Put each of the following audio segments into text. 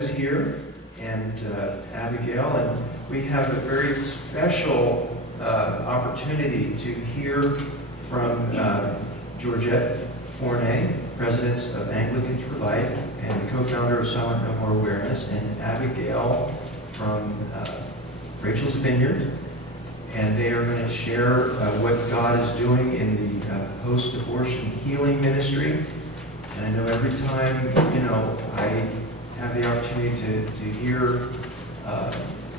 is here, and Abigail, and we have a very special opportunity to hear from Georgette Forney, President of Anglicans for Life and co-founder of Silent No More Awareness, and Abigail from Rachel's Vineyard. And they are going to share what God is doing in the post-abortion healing ministry. And I know every time, I have the opportunity to hear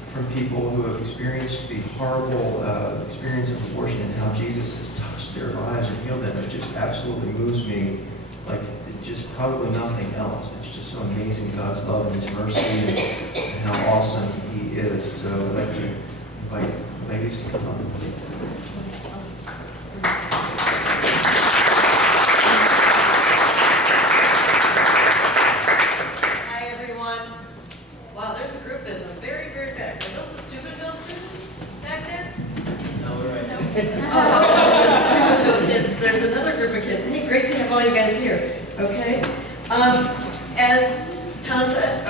from people who have experienced the horrible experience of abortion and how Jesus has touched their lives and healed them, it just absolutely moves me like just probably nothing else. It's just so amazing, God's love and His mercy and how awesome He is. So I'd like to invite the ladies to come on. There's another group of kids. Hey, great to have all you guys here. Okay. As Tom said,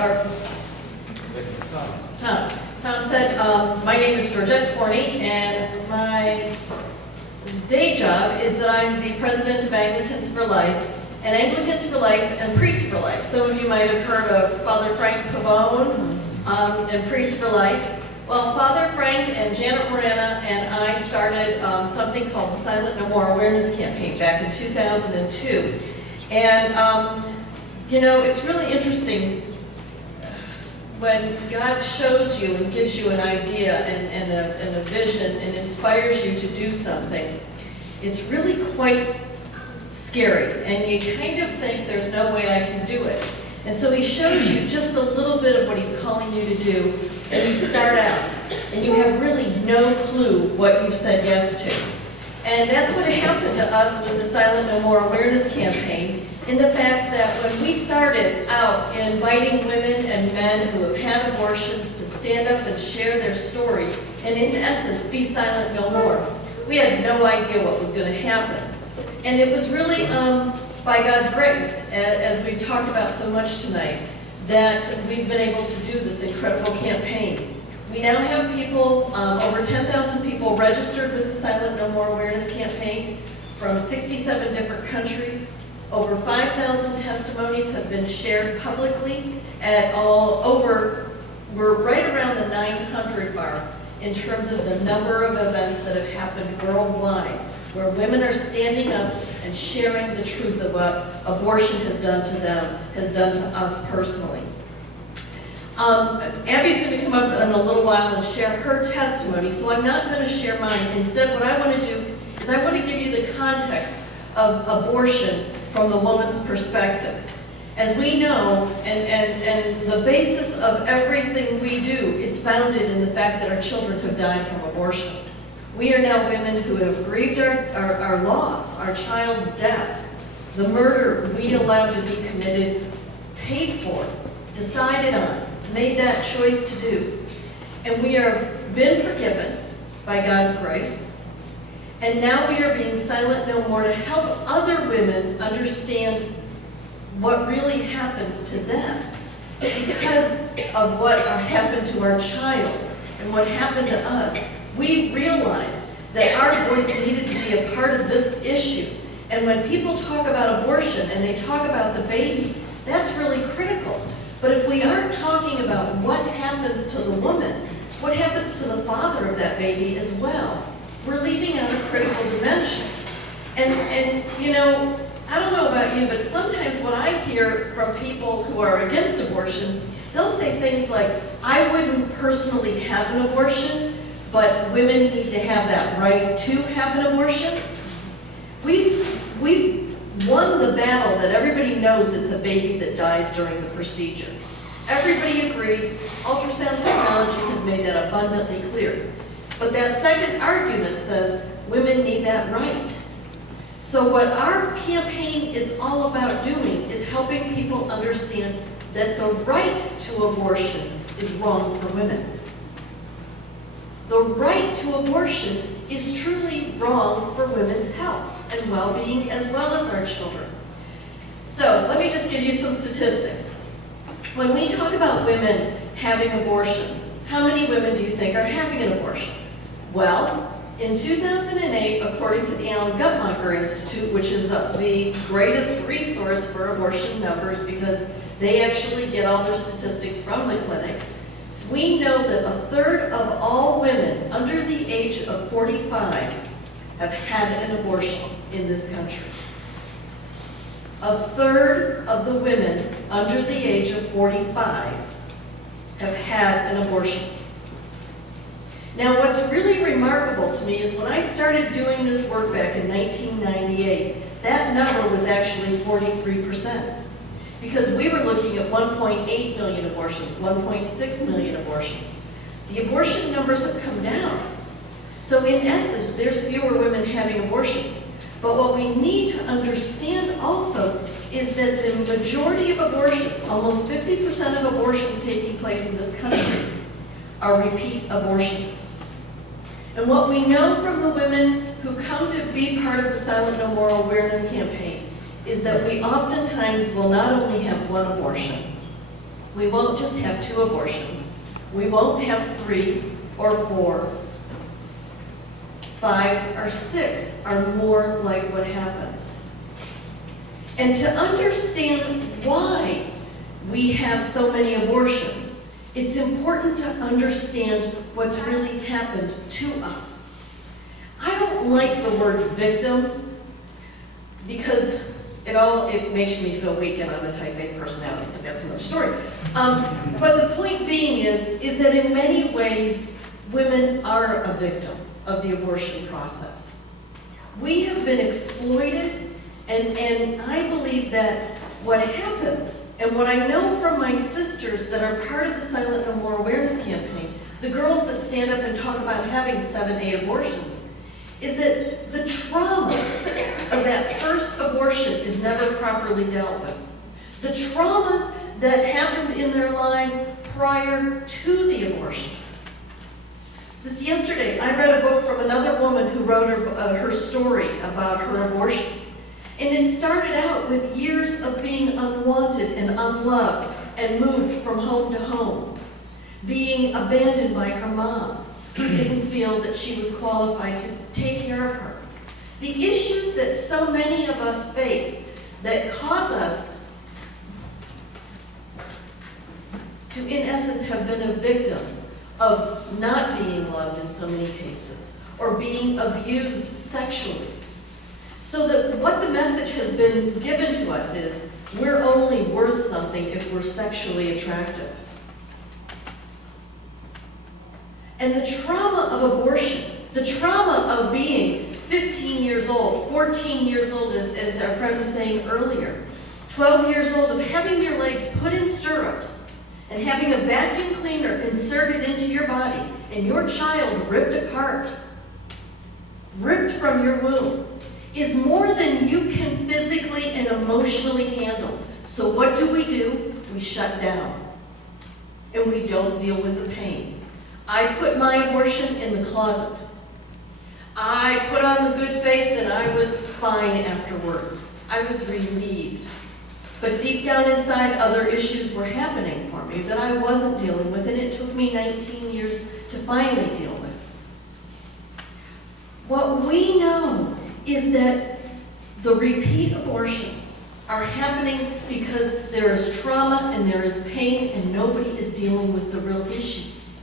Tom said, my name is Georgette Forney, and my day job is that I'm the president of Anglicans for Life, and Anglicans for Life and Priests for Life. Some of you might have heard of Father Frank Pavone and Priests for Life. Well, Father Frank and Janet Morena and I started something called the Silent No More Awareness Campaign back in 2002. And, it's really interesting when God shows you and gives you an idea and a vision and inspires you to do something. It's really quite scary, and you kind of think there's no way I can do it. And so He shows you just a little bit of what He's calling you to do, and you start out, and you have really no clue what you've said yes to. And that's what happened to us with the Silent No More Awareness Campaign, in the fact that when we started out inviting women and men who have had abortions to stand up and share their story, and in essence, be silent no more, we had no idea what was going to happen. And it was really by God's grace, as we've talked about so much tonight, that we've been able to do this incredible campaign. We now have people, over 10,000 people registered with the Silent No More Awareness Campaign from 67 different countries. Over 5,000 testimonies have been shared publicly at all over, we're right around the 900 mark in terms of the number of events that have happened worldwide, where women are standing up and sharing the truth of what abortion has done to them, has done to us personally. Abby's going to come up in a little while and share her testimony, so I'm not going to share mine. Instead, what I want to do is I want to give you the context of abortion from the woman's perspective. As we know, and the basis of everything we do is founded in the fact that our children have died from abortion. We are now women who have grieved our loss, our child's death, the murder we allowed to be committed, paid for, decided on, made that choice to do. And we have been forgiven by God's grace. And now we are being silent no more to help other women understand what really happens to them because of what happened to our child and what happened to us. We realized that our voice needed to be a part of this issue. And when people talk about abortion and they talk about the baby, that's really critical. But if we aren't talking about what happens to the woman, what happens to the father of that baby as well, we're leaving out a critical dimension. And I don't know about you, but sometimes when I hear from people who are against abortion, they'll say things like, I wouldn't personally have an abortion, but women need to have that right to have an abortion. We've won the battle that everybody knows it's a baby that dies during the procedure. Everybody agrees, ultrasound technology has made that abundantly clear. But that second argument says women need that right. So what our campaign is all about doing is helping people understand that the right to abortion is wrong for women. The right to abortion is truly wrong for women's health and well-being as well as our children. So let me just give you some statistics. When we talk about women having abortions, how many women do you think are having an abortion? Well, in 2008, according to the Alan Guttmacher Institute, which is the greatest resource for abortion numbers because they actually get all their statistics from the clinics, we know that a third of all women under the age of 45 have had an abortion in this country. A third of the women under the age of 45 have had an abortion. Now, what's really remarkable to me is when I started doing this work back in 1998, that number was actually 43%. Because we were looking at 1.8 million abortions, 1.6 million abortions. The abortion numbers have come down. So in essence, there's fewer women having abortions. But what we need to understand also is that the majority of abortions, almost 50% of abortions taking place in this country, are repeat abortions. And what we know from the women who come to be part of the Silent No More awareness campaign is that we oftentimes will not only have one abortion, we won't just have 2 abortions, we won't have 3 or 4, 5 or 6 are more like what happens. And to understand why we have so many abortions, it's important to understand what's really happened to us. I don't like the word victim because it makes me feel weak, and I'm a type A personality, but that's another story. But the point being is that in many ways, women are a victim of the abortion process. We have been exploited, and I believe that what happens, and what I know from my sisters that are part of the Silent No More awareness campaign, the girls that stand up and talk about having 7, 8 abortions, is that the trauma of that first abortion is never properly dealt with. The traumas that happened in their lives prior to the abortions. Yesterday, I read a book from another woman who wrote her story about her abortion. And it started out with years of being unwanted and unloved and moved from home to home, being abandoned by her mom, who didn't feel that she was qualified to take care of her. The issues that so many of us face that cause us to, in essence, have been a victim of not being loved in so many cases, or being abused sexually. So that what the message has been given to us is, we're only worth something if we're sexually attractive. And the trauma of abortion, the trauma of being 15 years old, 14 years old, as our friend was saying earlier, 12 years old, of having your legs put in stirrups and having a vacuum cleaner inserted into your body and your child ripped apart, ripped from your womb, is more than you can physically and emotionally handle. So what do? We shut down. And we don't deal with the pain. I put my abortion in the closet. I put on the good face and I was fine afterwards. I was relieved. But deep down inside, other issues were happening for me that I wasn't dealing with, and it took me 19 years to finally deal with. What we know is that the repeat abortions are happening because there is trauma and there is pain and nobody is dealing with the real issues.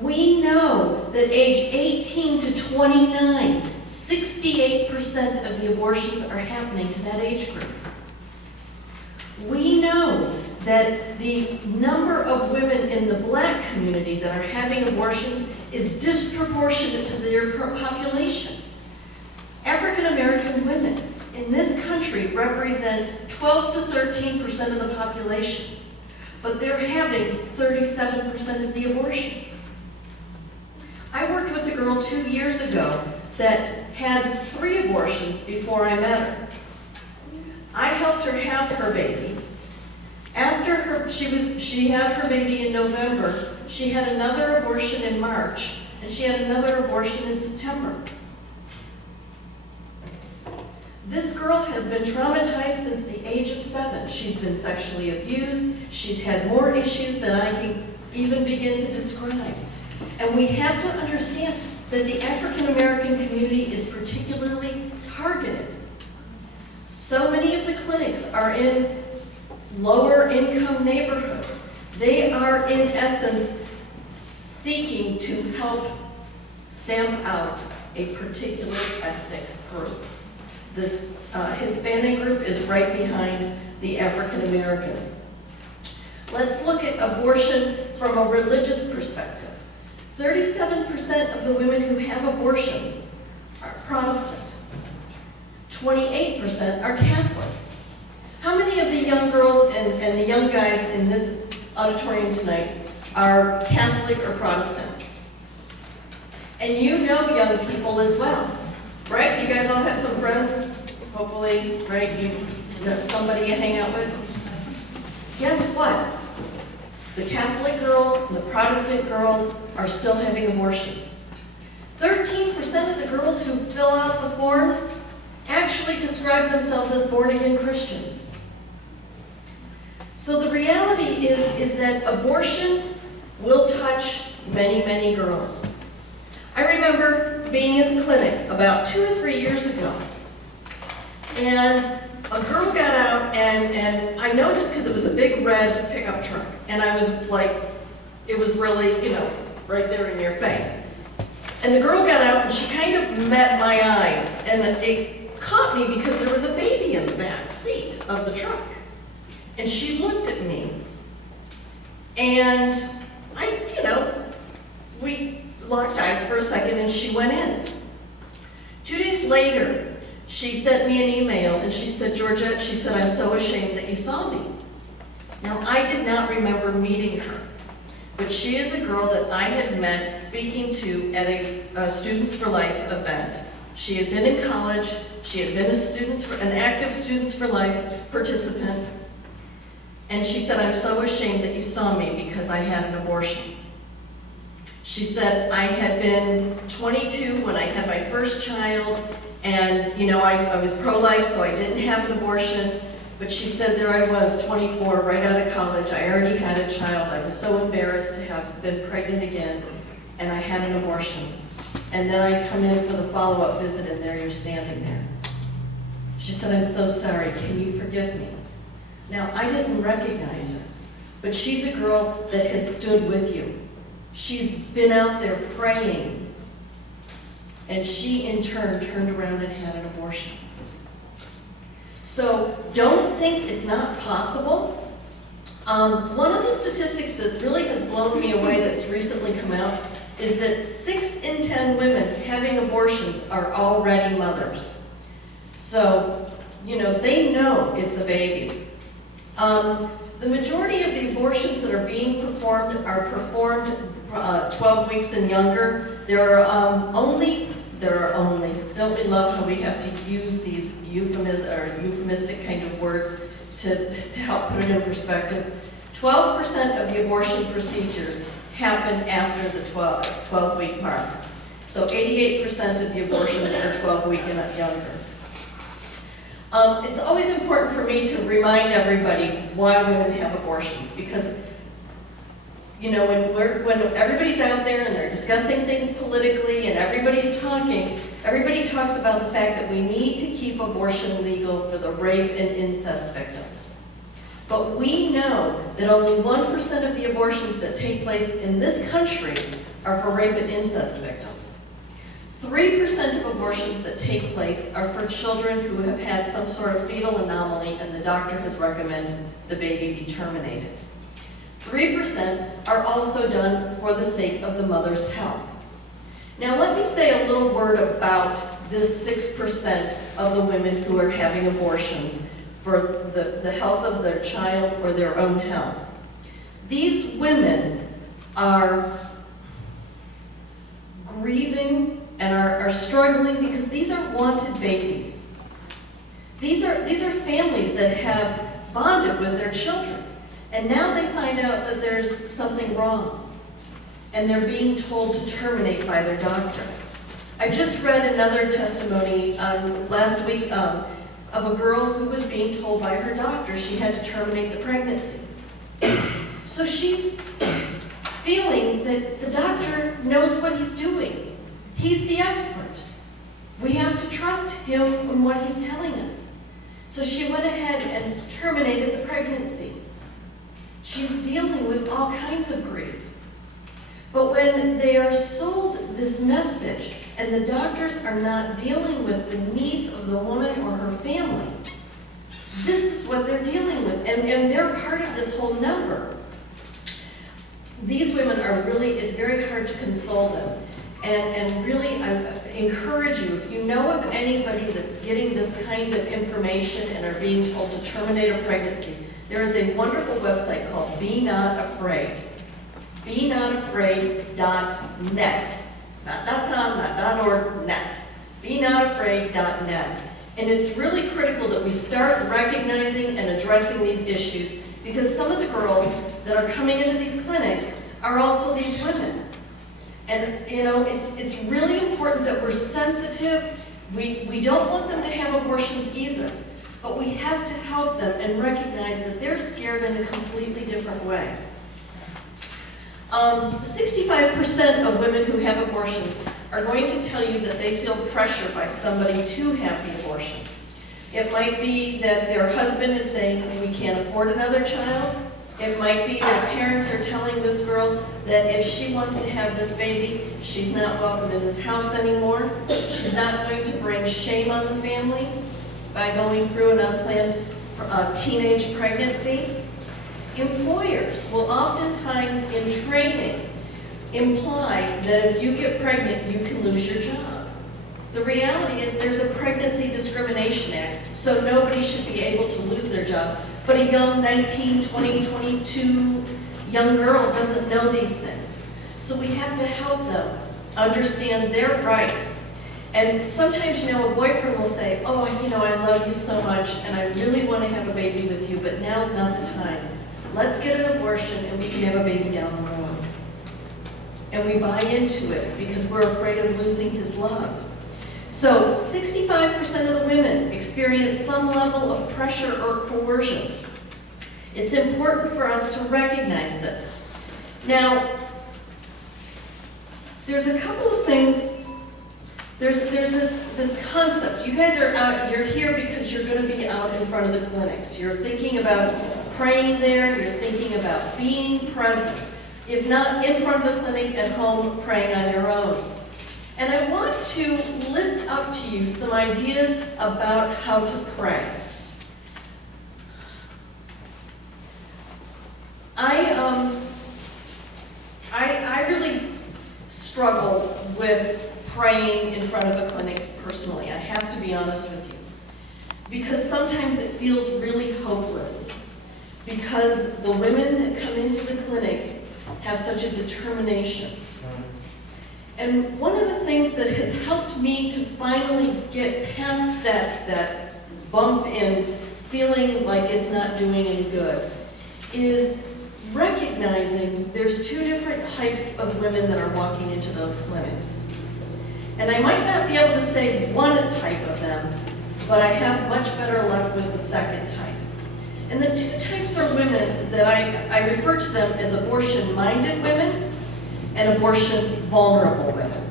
We know that age 18 to 29, 68% of the abortions are happening to that age group. We know that the number of women in the Black community that are having abortions is disproportionate to their population. African American women in this country represent 12 to 13% of the population, but they're having 37% of the abortions. I worked with a girl 2 years ago that had 3 abortions before I met her. I helped her have her baby. After she had her baby in November, she had another abortion in March, and she had another abortion in September. This girl has been traumatized since the age of 7. She's been sexually abused. She's had more issues than I can even begin to describe. And we have to understand that the African American community is particularly targeted. So many of the clinics are in lower income neighborhoods. They are in essence seeking to help stamp out a particular ethnic group. The Hispanic group is right behind the African Americans. Let's look at abortion from a religious perspective. 37% of the women who have abortions are Protestant. 28% are Catholic. How many of the young girls and the young guys in this auditorium tonight are Catholic or Protestant? And you know young people as well, right? You guys all have some friends, hopefully, right? You know somebody you hang out with. Guess what? The Catholic girls and the Protestant girls are still having abortions. 13% of the girls who fill out the forms actually describe themselves as born-again Christians. So the reality is that abortion will touch many, many girls. I remember being at the clinic about 2 or 3 years ago, and a girl got out, and I noticed because it was a big red pickup truck, and I was like, it was really, you know, right there in your face. And the girl got out, and she kind of met my eyes, and it caught me because there was a baby in the back seat of the truck. And she looked at me, and we locked eyes for a second, and she went in. 2 days later, she sent me an email, and she said, Georgette, she said, I'm so ashamed that you saw me. Now, I did not remember meeting her, but she is a girl that I had met speaking to at a Students for Life event. She had been in college, she had been an active Students for Life participant, and she said, I'm so ashamed that you saw me because I had an abortion. She said, I had been 22 when I had my first child, and I was pro-life, so I didn't have an abortion, but she said there I was, 24, right out of college. I already had a child. I was so embarrassed to have been pregnant again, and I had an abortion. And then I come in for the follow-up visit, and there you're standing there. She said, I'm so sorry. Can you forgive me? Now, I didn't recognize her, but she's a girl that has stood with you. She's been out there praying, and she, in turn, turned around and had an abortion. So don't think it's not possible. One of the statistics that really has blown me away that's recently come out is that 6 in 10 women having abortions are already mothers. So, they know it's a baby. The majority of the abortions that are being performed are performed 12 weeks and younger. There are only, don't we love how we have to use these euphemistic kind of words to help put it in perspective. 12% of the abortion procedures happen after the 12-week mark. So 88% of the abortions are 12-week and younger. It's always important for me to remind everybody why women have abortions, because when everybody's out there and they're discussing things politically and everybody's talking, everybody talks about the fact that we need to keep abortion legal for the rape and incest victims. But we know that only 1% of the abortions that take place in this country are for rape and incest victims. 3% of abortions that take place are for children who have had some sort of fetal anomaly and the doctor has recommended the baby be terminated. 3% are also done for the sake of the mother's health. Now let me say a little word about this 6% of the women who are having abortions for the health of their child or their own health. These women are grieving and are struggling because these are wanted babies. These are families that have bonded with their children. And now they find out that there's something wrong, and they're being told to terminate by their doctor. I just read another testimony last week. of a girl who was being told by her doctor she had to terminate the pregnancy. So she's feeling that the doctor knows what he's doing. He's the expert. We have to trust him in what he's telling us. So she went ahead and terminated the pregnancy. She's dealing with all kinds of grief. But when they are sold this message and the doctors are not dealing with the needs of the woman or her family, this is what they're dealing with. And they're part of this whole number. These women are really, it's very hard to console them. And really, I encourage you, if you know of anybody that's getting this kind of information and are being told to terminate a pregnancy, there is a wonderful website called Be Not Afraid. BeNotAfraid.net. Not .com, not .org, net. BeNotAfraid.net. And it's really critical that we start recognizing and addressing these issues, because some of the girls that are coming into these clinics are also these women. And you know, it's really important that we're sensitive. We don't want them to have abortions either, but we have to help them and recognize that they're scared in a completely different way. 65% of women who have abortions are going to tell you that they feel pressure by somebody to have the abortion. It might be that their husband is saying, we can't afford another child. It might be that parents are telling this girl that if she wants to have this baby, she's not welcome in this house anymore. She's not going to bring shame on the family by going through an unplanned teenage pregnancy. Employers will oftentimes in training imply that if you get pregnant, you can lose your job. The reality is there's a Pregnancy Discrimination Act, so nobody should be able to lose their job. But a young 19, 20, 22 young girl doesn't know these things. So we have to help them understand their rights. And sometimes, you know, a boyfriend will say, oh, you know, I love you so much and I really want to have a baby with you, but now's not the time. Let's get an abortion and we can have a baby down the road. And we buy into it because we're afraid of losing his love. So 65% of the women experience some level of pressure or coercion. It's important for us to recognize this. Now, there's a couple of things. There's this concept. You guys are out, you're here because you're going to be out in front of the clinics. You're thinking about praying there, you're thinking about being present. If not in front of the clinic, at home, praying on your own. And I want to lift up to you some ideas about how to pray. I really struggle with praying in front of the clinic personally. I have to be honest with you. Because sometimes it feels really hopeless. Because the women that come into the clinic have such a determination. And one of the things that has helped me to finally get past that bump in feeling like it's not doing any good is recognizing there's two different types of women that are walking into those clinics. And I might not be able to say one type of them, but I have much better luck with the second type. And the two types are women that I refer to them as abortion-minded women and abortion-vulnerable women.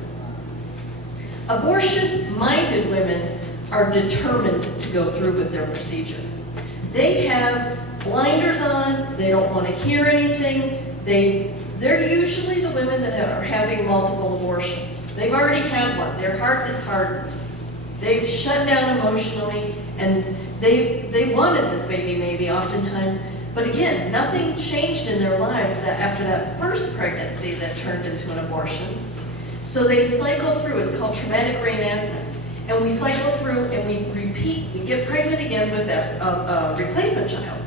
Abortion-minded women are determined to go through with their procedure. They have blinders on, they don't want to hear anything, they're usually the women that are having multiple abortions. They've already had one, their heart is hardened. They've shut down emotionally, and they wanted this baby maybe oftentimes, but again, nothing changed in their lives after that first pregnancy that turned into an abortion. So they cycle through, it's called traumatic reenactment, and we cycle through and we repeat, we get pregnant again with that replacement child,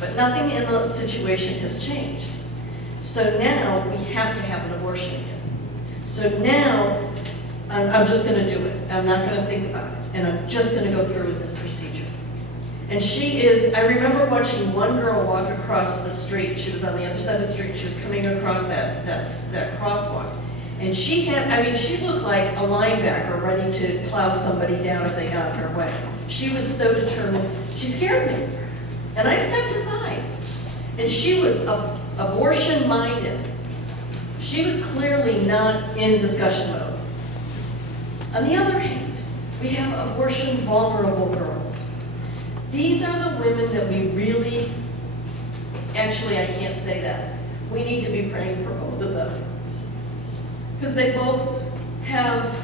but nothing in the situation has changed. So now we have to have an abortion again. So now I'm just going to do it. I'm not going to think about it, and I'm just going to go through with this procedure. And she is, I remember watching one girl walk across the street. She was on the other side of the street. She was coming across that crosswalk. And she had, I mean, she looked like a linebacker ready to plow somebody down if they got in her way. She was so determined. She scared me. And I stepped aside. And she was abortion-minded. She was clearly not in discussion mode. On the other hand, we have abortion-vulnerable girls. These are the women that we really, actually I can't say that. We need to be praying for both of them. Because they both have,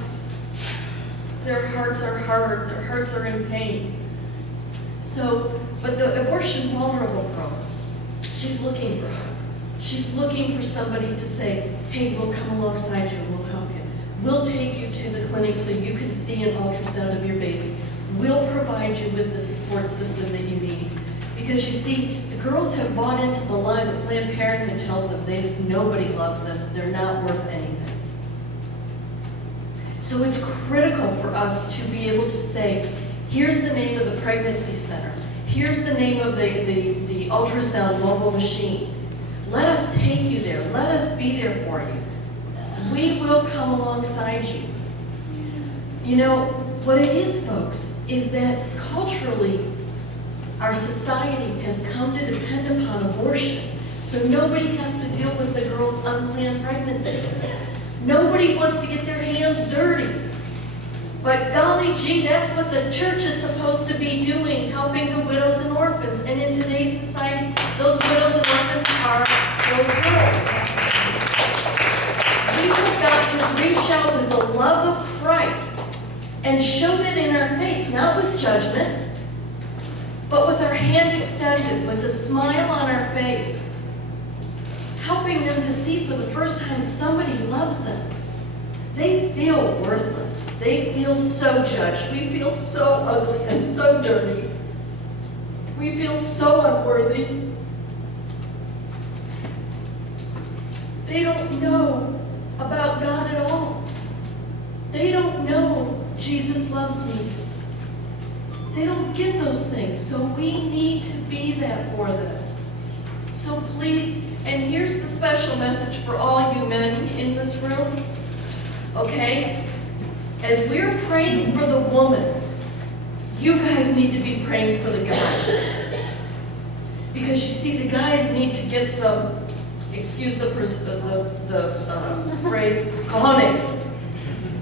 their hearts are hard, their hearts are in pain. So, but the abortion vulnerable girl, she's looking for help. She's looking for somebody to say, hey, we'll come alongside you and we'll help you. We'll take you to the clinic so you can see an ultrasound of your baby. We'll provide you with the support system that you need. Because you see, the girls have bought into the lie that Planned Parenthood tells them nobody loves them, they're not worth anything. So it's critical for us to be able to say, here's the name of the pregnancy center. Here's the name of the ultrasound mobile machine. Let us take you there. Let us be there for you. We will come alongside you. You know, what it is, folks, is that culturally, our society has come to depend upon abortion, so nobody has to deal with the girl's unplanned pregnancy. Nobody wants to get their hands dirty. But golly gee, that's what the church is supposed to be doing, helping the widows and orphans. And in today's society, those widows and orphans are those girls. We have got to reach out with the love of Christ and show that in our face, not with judgment, but with our hand extended, with a smile on our face, helping them to see for the first time somebody loves them. They feel worthless. They feel so judged. We feel so ugly and so dirty. We feel so unworthy. They don't know about God at all. They don't know Jesus loves me. They don't get those things, so we need to be that for them. So please, and here's the special message for all you men in this room. Okay? As we're praying for the woman, you guys need to be praying for the guys. Because you see, the guys need to get some, excuse the phrase, cojones.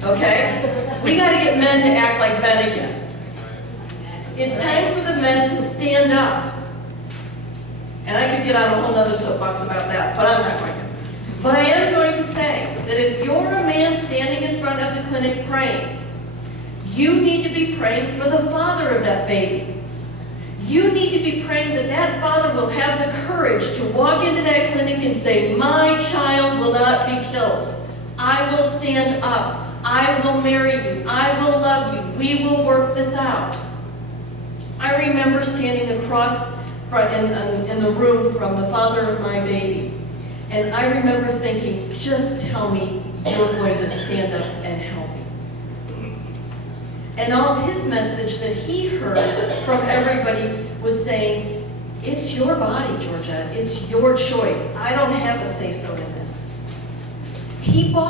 Okay? We got to get men to act like men again. It's time for the men to stand up. And I could get on a whole other soapbox about that, but I'm not going to. But I am going to say that if you're a man standing in front of the clinic praying, you need to be praying for the father of that baby. You need to be praying that that father will have the courage to walk into that clinic and say, my child will not be killed. I will stand up. I will marry you. I will love you. We will work this out. I remember standing across in the room from the father of my baby. And I remember thinking, just tell me you're going to stand up and help me. And all his message that he heard from everybody was saying, it's your body, Georgette. It's your choice. I don't have a say-so in this. He bought